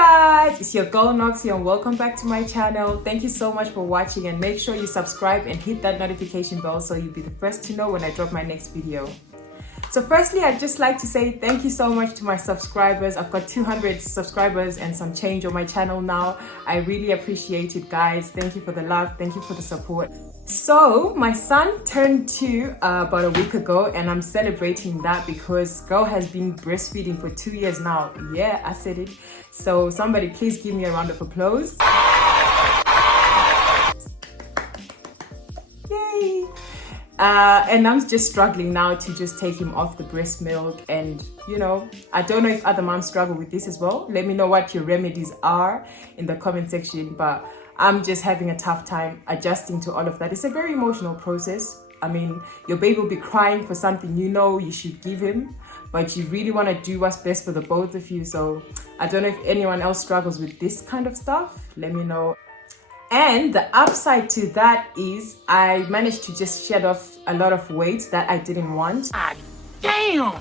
Guys, it's your girl Noxie and welcome back to my channel. Thank you so much for watching and make sure you subscribe and hit that notification bell so you'll be the first to know when I drop my next video. So firstly, I'd just like to say thank you so much to my subscribers. I've got 200 subscribers and some change on my channel now. I really appreciate it, guys. Thank you for the love. Thank you for the support. So my son turned 2 about a week ago and I'm celebrating that because girl has been breastfeeding for 2 years now. Yeah, I said it. So somebody please give me a round of applause. Yay! And I'm just struggling now to just take him off the breast milk, and you know, I don't know if other moms struggle with this as well. Let me know what your remedies are in the comment section, but I'm just having a tough time adjusting to all of that. It's a very emotional process. I mean, your baby will be crying for something you know you should give him, but you really want to do what's best for the both of you. So I don't know if anyone else struggles with this kind of stuff. Let me know. And the upside to that is I managed to just shed off a lot of weight that I didn't want. Ah, damn!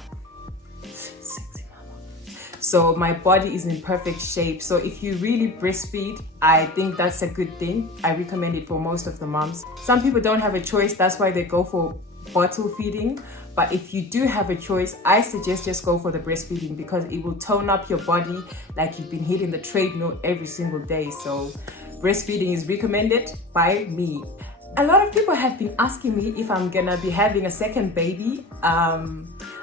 Sexy mama. So my body is in perfect shape. So if you really breastfeed, I think that's a good thing. I recommend it for most of the moms. Some people don't have a choice. That's why they go for bottle feeding. But if you do have a choice, I suggest just go for the breastfeeding because it will tone up your body like you've been hitting the treadmill every single day. So breastfeeding is recommended by me. A lot of people have been asking me if I'm gonna be having a second baby.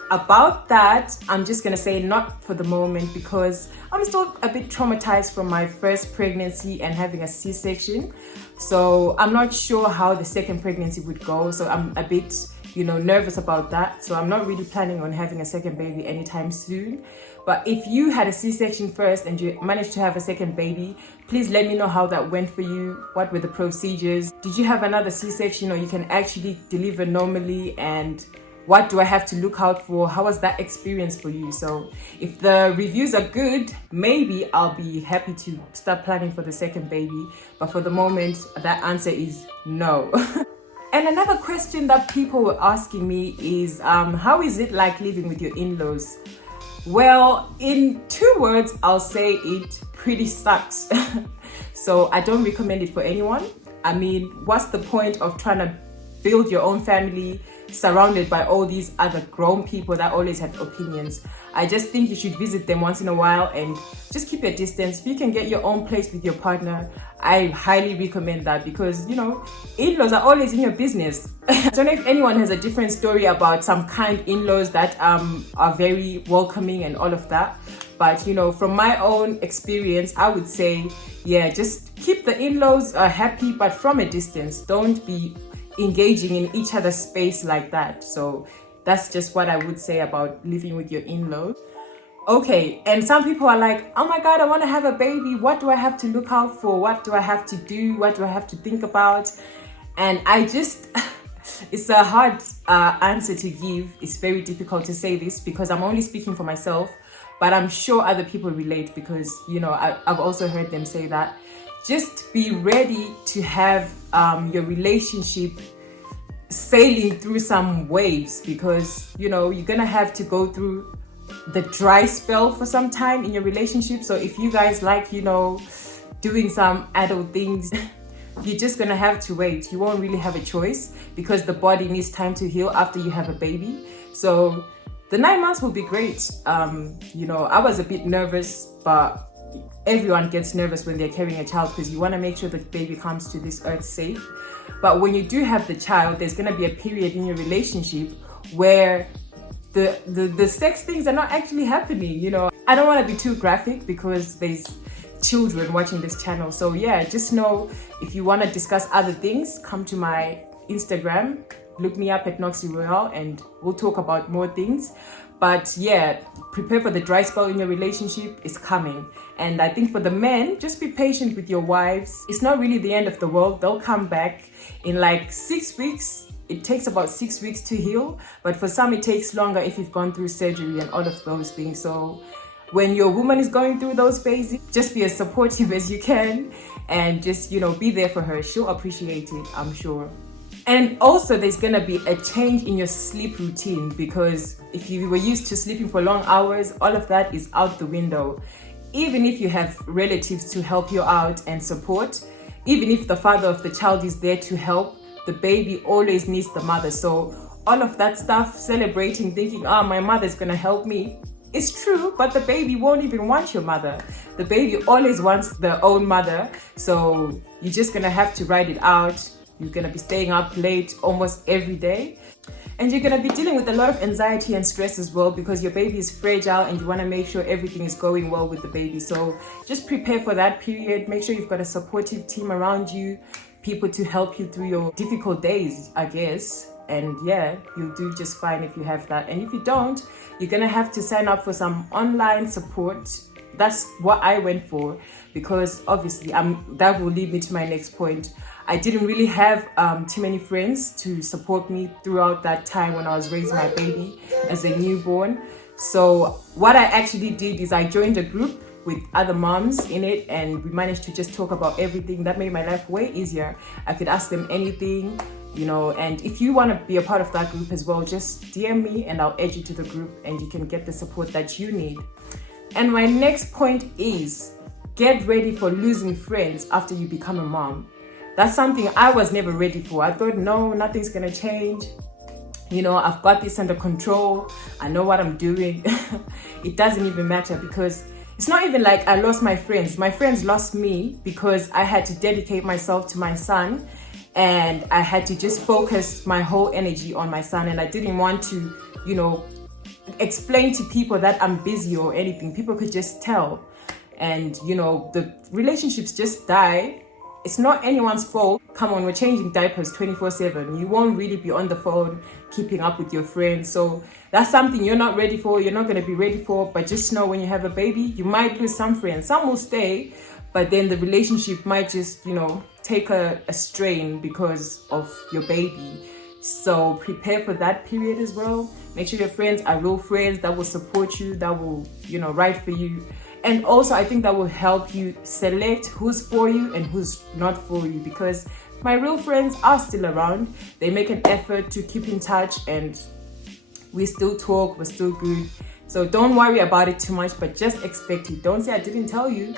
About that, I'm just gonna say not for the moment because I'm still a bit traumatized from my first pregnancy and having a C-section. So I'm not sure how the second pregnancy would go. So I'm a bit, nervous about that. So I'm not really planning on having a second baby anytime soon. But if you had a C-section first and you managed to have a second baby, please let me know how that went for you. What were the procedures? Did you have another C-section or you can actually deliver normally? And what do I have to look out for? How was that experience for you? So if the reviews are good, maybe I'll be happy to start planning for the second baby. But for the moment, that answer is no. And another question that people were asking me is, how is it like living with your in-laws? Well, in 2 words, I'll say it pretty sucks. So I don't recommend it for anyone. I mean, what's the point of trying to build your own family surrounded by all these other grown people that always have opinions? I just think you should visit them once in a while and just keep your distance. If you can get your own place with your partner, I highly recommend that because, in-laws are always in your business. I don't know if anyone has a different story about some kind in-laws that are very welcoming and all of that. But, from my own experience, I would say, yeah, just keep the in-laws happy, but from a distance. Don't be engaging in each other's space like that. So that's just what I would say about living with your in-laws. Okay, and some people are like, oh my God, I want to have a baby. What do I have to look out for? What do I have to do? What do I have to think about? And it's a hard answer to give. It's very difficult to say this because I'm only speaking for myself, but I'm sure other people relate because, I've also heard them say that. Just be ready to have your relationship sailing through some waves because, you're going to have to go through the dry spell for some time in your relationship. So if you guys like, doing some adult things, you're just going to have to wait. You won't really have a choice because the body needs time to heal after you have a baby. So the 9 months will be great. I was a bit nervous, but everyone gets nervous when they're carrying a child because you want to make sure the baby comes to this earth safe. But when you do have the child, there's going to be a period in your relationship where the sex things are not actually happening. I don't want to be too graphic because there's children watching this channel. So yeah, just know if you want to discuss other things, come to my Instagram, look me up at Noxie Royale and we'll talk about more things. But yeah, prepare for the dry spell in your relationship. It's coming. And I think for the men, just be patient with your wives. It's not really the end of the world. They'll come back in like 6 weeks. It takes about 6 weeks to heal. But for some, it takes longer if you've gone through surgery and all of those things. So when your woman is going through those phases, just be as supportive as you can. And just, be there for her. She'll appreciate it, I'm sure. And also there's gonna be a change in your sleep routine because if you were used to sleeping for long hours, all of that is out the window. even if you have relatives to help you out and support, even if the father of the child is there to help, the baby always needs the mother. So all of that stuff, celebrating, thinking, my mother's gonna help me, it's true, but the baby won't even want your mother. The baby always wants their own mother. So you're just gonna have to ride it out. You're gonna be staying up late almost every day. And you're gonna be dealing with a lot of anxiety and stress as well, because your baby is fragile and you wanna make sure everything is going well with the baby. So just prepare for that period. Make sure you've got a supportive team around you, people to help you through your difficult days, I guess. And yeah, you'll do just fine if you have that. And if you don't, you're gonna have to sign up for some online support. That's what I went for, because obviously that will lead me to my next point. I didn't really have too many friends to support me throughout that time when I was raising my baby as a newborn. So what I actually did is I joined a group with other moms in it, and we managed to just talk about everything. That made my life way easier. I could ask them anything, and if you want to be a part of that group as well, just DM me and I'll add you to the group and you can get the support that you need. And my next point is get ready for losing friends after you become a mom. That's something I was never ready for. I thought, no, nothing's gonna change. I've got this under control. I know what I'm doing. It doesn't even matter, because it's not even like I lost my friends. My friends lost me because I had to dedicate myself to my son, and I had to just focus my whole energy on my son. And I didn't want to, explain to people that I'm busy or anything. People could just tell. And, the relationships just die. It's not anyone's fault. Come on, we're changing diapers 24/7. You won't really be on the phone keeping up with your friends. So that's something you're not ready for. You're not going to be ready for. But just know, when you have a baby, you might lose some friends. Some will stay, but then the relationship might just, take a strain because of your baby. So prepare for that period as well. Make sure your friends are real friends that will support you, that will, ride for you. And also, I think that will help you select who's for you and who's not for you, because my real friends are still around. They make an effort to keep in touch, and we still talk, we're still good. So don't worry about it too much, but just expect it. Don't say I didn't tell you.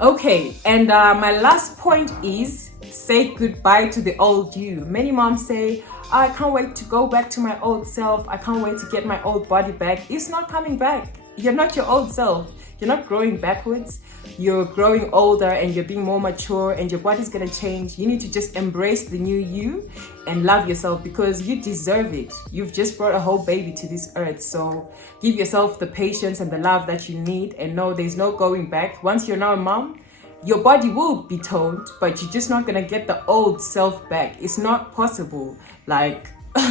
Okay, and my last point is say goodbye to the old you. Many moms say, I can't wait to go back to my old self. I can't wait to get my old body back. It's not coming back. You're not your old self. You're not growing backwards. You're growing older and you're being more mature, and your body's gonna change. You need to just embrace the new you and love yourself, because you deserve it. You've just brought a whole baby to this earth. So give yourself the patience and the love that you need, and know there's no going back. Once you're now a mom, your body will be toned, but you're just not gonna get the old self back. It's not possible.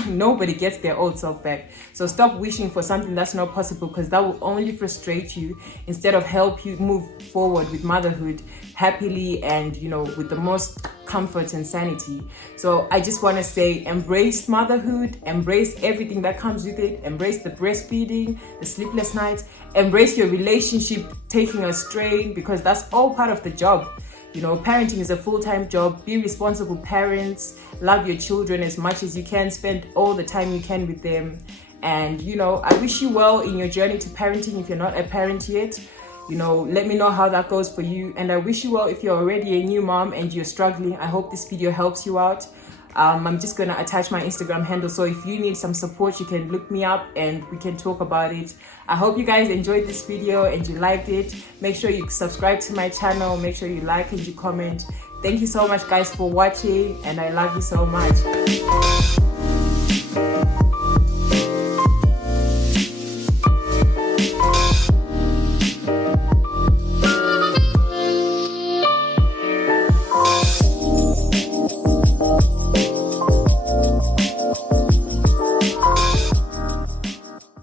Nobody gets their old self back. So stop wishing for something that's not possible, because that will only frustrate you instead of help you move forward with motherhood happily and, with the most comfort and sanity. So I just want to say, embrace motherhood, embrace everything that comes with it, embrace the breastfeeding, the sleepless nights, embrace your relationship taking a strain, because that's all part of the job. Parenting is a full-time job. Be responsible parents. Love your children as much as you can. Spend all the time you can with them. And, I wish you well in your journey to parenting if you're not a parent yet. Let me know how that goes for you. And I wish you well if you're already a new mom and you're struggling. I hope this video helps you out. I'm just going to attach my Instagram handle, so if you need some support, you can look me up and we can talk about it. I hope you guys enjoyed this video and you liked it. Make sure you subscribe to my channel. Make sure you like and you comment. Thank you so much, guys, for watching, and I love you so much.